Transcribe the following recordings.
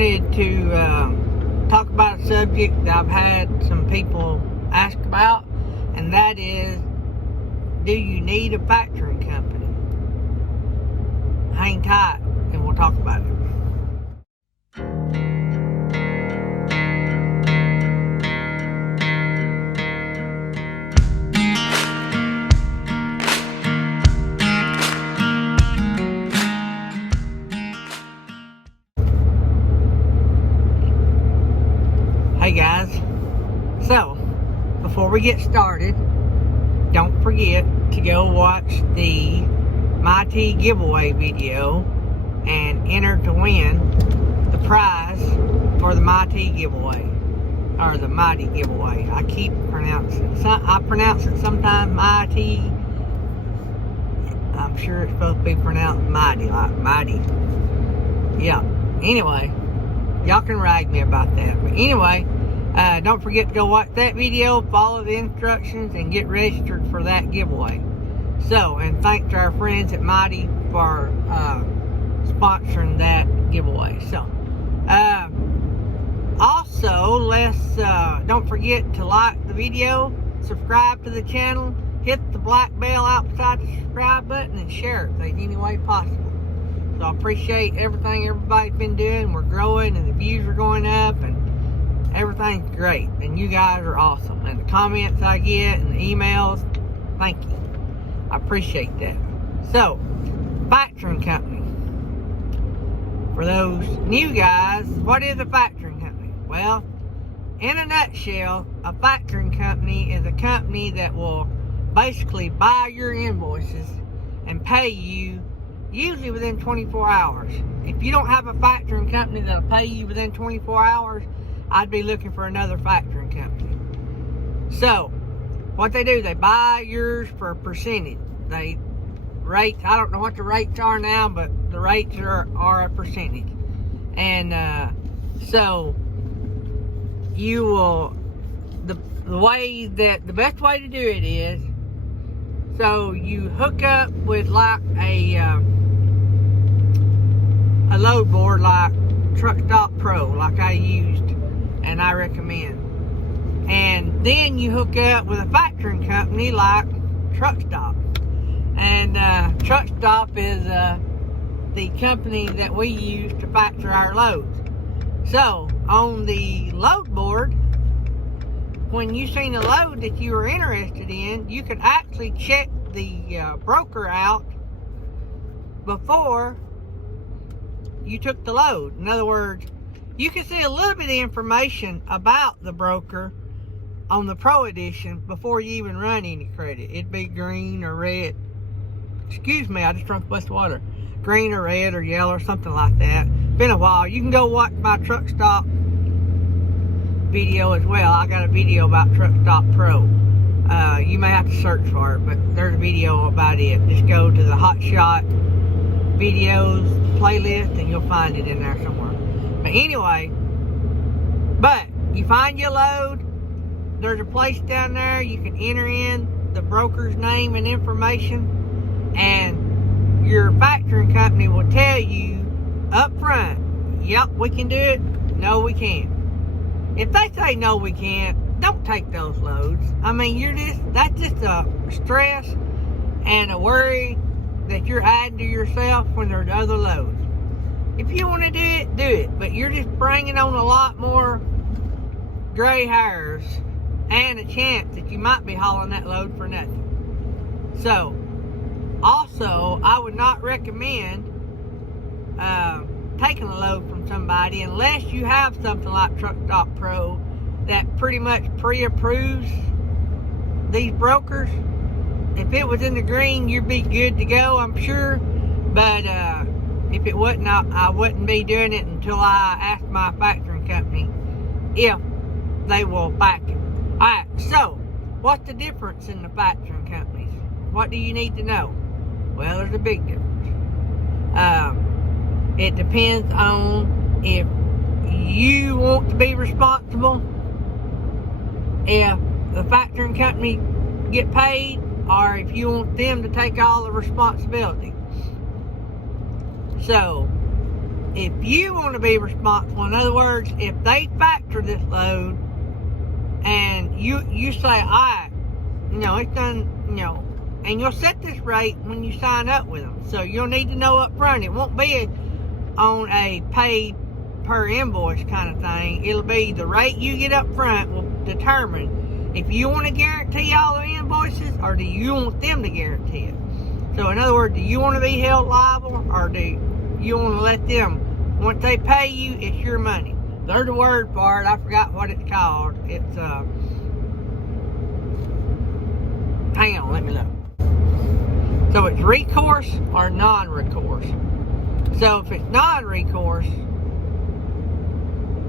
wanted to talk about a subject that I've had some people ask about, and that is, do you need a factoring company? Hang tight and we'll talk about it. Hey guys, so before we get started, don't forget to go watch the Mytee giveaway video and enter to win the prize for the Mytee giveaway, or the Mytee giveaway. I keep pronouncing it. I pronounce it sometimes Mytee. I'm sure it's supposed to be pronounced mighty, like mighty. Yeah. Anyway, y'all can rag me about that. But anyway, don't forget to go watch that video, follow the instructions, and get registered for that giveaway. So, and thanks to our friends at Mytee for sponsoring that giveaway. So, also, don't forget to like the video, subscribe to the channel, hit the black bell out beside the subscribe button, and share it in any way possible. So I appreciate everything everybody's been doing. We're growing and the views are going up and everything's great. And you guys are awesome. And the comments I get and the emails, thank you. I appreciate that. So, factoring company. For those new guys, what is a factoring company? Well, in a nutshell, a factoring company is a company that will basically buy your invoices and pay you usually within 24 hours. If you don't have a factoring company that'll pay you within 24 hours, I'd be looking for another factoring company. So, what they do, they buy yours for a percentage. They rates, I don't know what the rates are now, but the rates are a percentage. And so, you will, the best way to do it is, so you hook up with like a load board like Truck Stop Pro, like I used and I recommend. And then you hook up with a factoring company like Truck Stop. And Truck Stop is the company that we use to factor our loads. So on the load board, when you seen a load that you were interested in, you could actually check the broker out before you took the load. In other words, you can see a little bit of information about the broker on the Pro Edition before you even run any credit. It'd be green or red. Excuse me, I just drank a glass of water. Green or red or yellow or something like that. Been a while. You can go watch my Truck Stop video as well. I got a video about Truck Stop Pro. You may have to search for it, but there's a video about it. Just go to the Hotshot videos playlist and you'll find it in there somewhere. But anyway, you find your load, there's a place down there you can enter in the broker's name and information, and your factoring company will tell you up front, yep, we can do it, no we can't. If they say no we can't, don't take those loads. I mean, that's just a stress and a worry that you're adding to yourself when there's other loads. If you want to do it, but you're just bringing on a lot more gray hairs and a chance that you might be hauling that load for nothing. So, also, I would not recommend taking a load from somebody unless you have something like Truck Stop Pro that pretty much pre-approves these brokers. If it was in the green, you'd be good to go, I'm sure. But if it wasn't, I wouldn't be doing it until I asked my factoring company if they will back it. Alright, so what's the difference in the factoring companies? What do you need to know? Well, there's a big difference. It depends on if you want to be responsible, if the factoring company get paid, or if you want them to take all the responsibility. So, if you want to be responsible, in other words, if they factor this load and you say, all right, it's done, and you'll set this rate when you sign up with them. So you'll need to know up front. It won't be on a paid per invoice kind of thing. It'll be the rate you get up front will determine if you want to guarantee all the invoices or do you want them to guarantee it. So in other words, do you want to be held liable or do you want to let them, once they pay you, it's your money. There's a word for it. I forgot what it's called. It's, hang on, let me look. So it's recourse or non-recourse. So if it's non-recourse,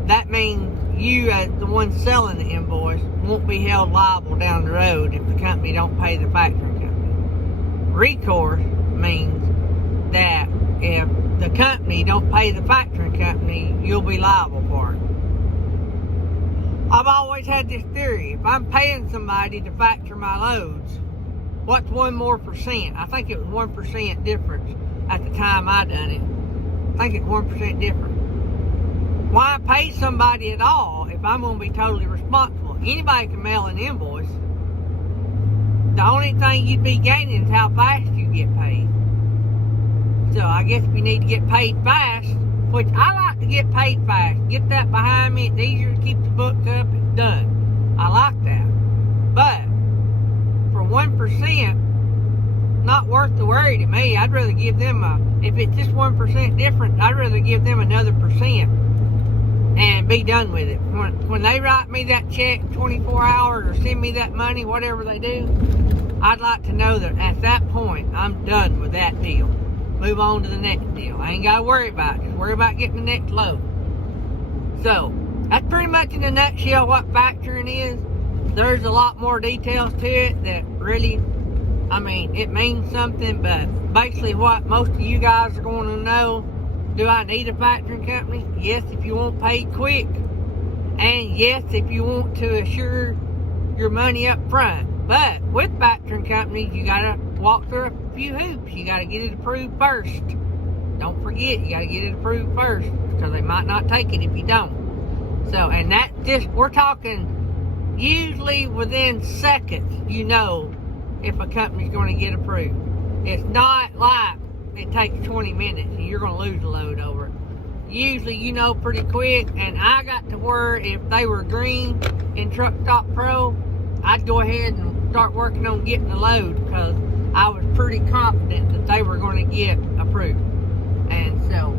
that means you as the one selling the invoice won't be held liable down the road if the company don't pay the factoring company. Recourse means that if the company don't pay the factoring company, you'll be liable for it. I've always had this theory. If I'm paying somebody to factor my loads, what's 1% more? I think it was 1% difference at the time I done it. I think it's 1% difference. Why pay somebody at all if I'm going to be totally responsible? Anybody can mail an invoice. The only thing you'd be gaining is how fast you get paid. So I guess we need to get paid fast, which I like to get paid fast. Get that behind me. It's easier to keep the books up. It's done. I like that. But for 1%, not worth the worry to me. I'd rather give them if it's just 1% different, I'd rather give them another percent and be done with it. When they write me that check 24 hours or send me that money, whatever they do, I'd like to know that at that point, I'm done with that deal. Move on to the next deal. I ain't got to worry about it. Just worry about getting the next load. So, that's pretty much in a nutshell what factoring is. There's a lot more details to it that really, it means something, but basically what most of you guys are going to know, do I need a factoring company? Yes, if you want paid quick. And yes, if you want to assure your money up front. But with factoring companies, you got to walk through a few hoops. You got to get it approved first. Don't forget, you got to get it approved first because they might not take it if you don't. So, and that just, we're talking usually within seconds, if a company's going to get approved. It's not like it takes 20 minutes and you're going to lose a load over it. Usually, pretty quick. And I got to where if they were green in Truck Stop Pro, I'd go ahead and start working on getting the load because I was pretty confident that they were going to get approved. And so,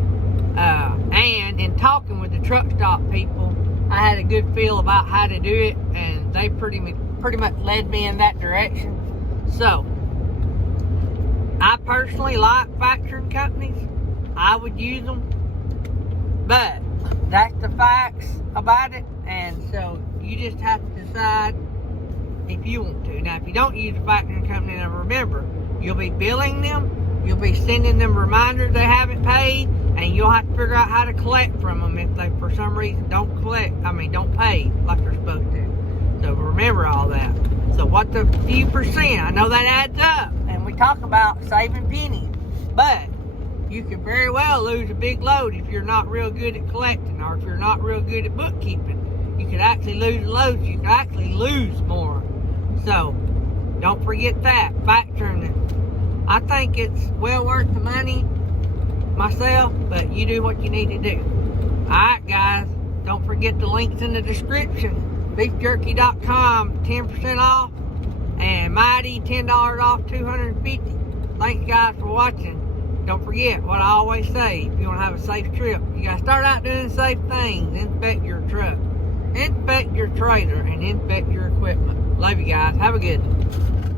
and in talking with the truck stop people, I had a good feel about how to do it, and they pretty much led me in that direction. So, I personally like factoring companies. I would use them, but that's the facts about it, and so you just have to decide if you want to. Now, if you don't use a factoring company, now remember, you'll be billing them, you'll be sending them reminders they haven't paid, and you'll have to figure out how to collect from them if they, for some reason, don't pay like they're supposed to. So remember all that. So what the few percent, I know that adds up, and we talk about saving pennies, but you can very well lose a big load if you're not real good at collecting or if you're not real good at bookkeeping. You could actually lose loads. You could actually lose more. So, don't forget that. Factoring it. I think it's well worth the money myself, but you do what you need to do. Alright, guys. Don't forget the links in the description. BeefJerky.com, 10% off. And Mytee, $10 off, $250. Thanks, guys, for watching. Don't forget what I always say. If you want to have a safe trip, you got to start out doing safe things. Inspect your truck. Inspect your trailer and inspect your equipment. Love you guys. Have a good one.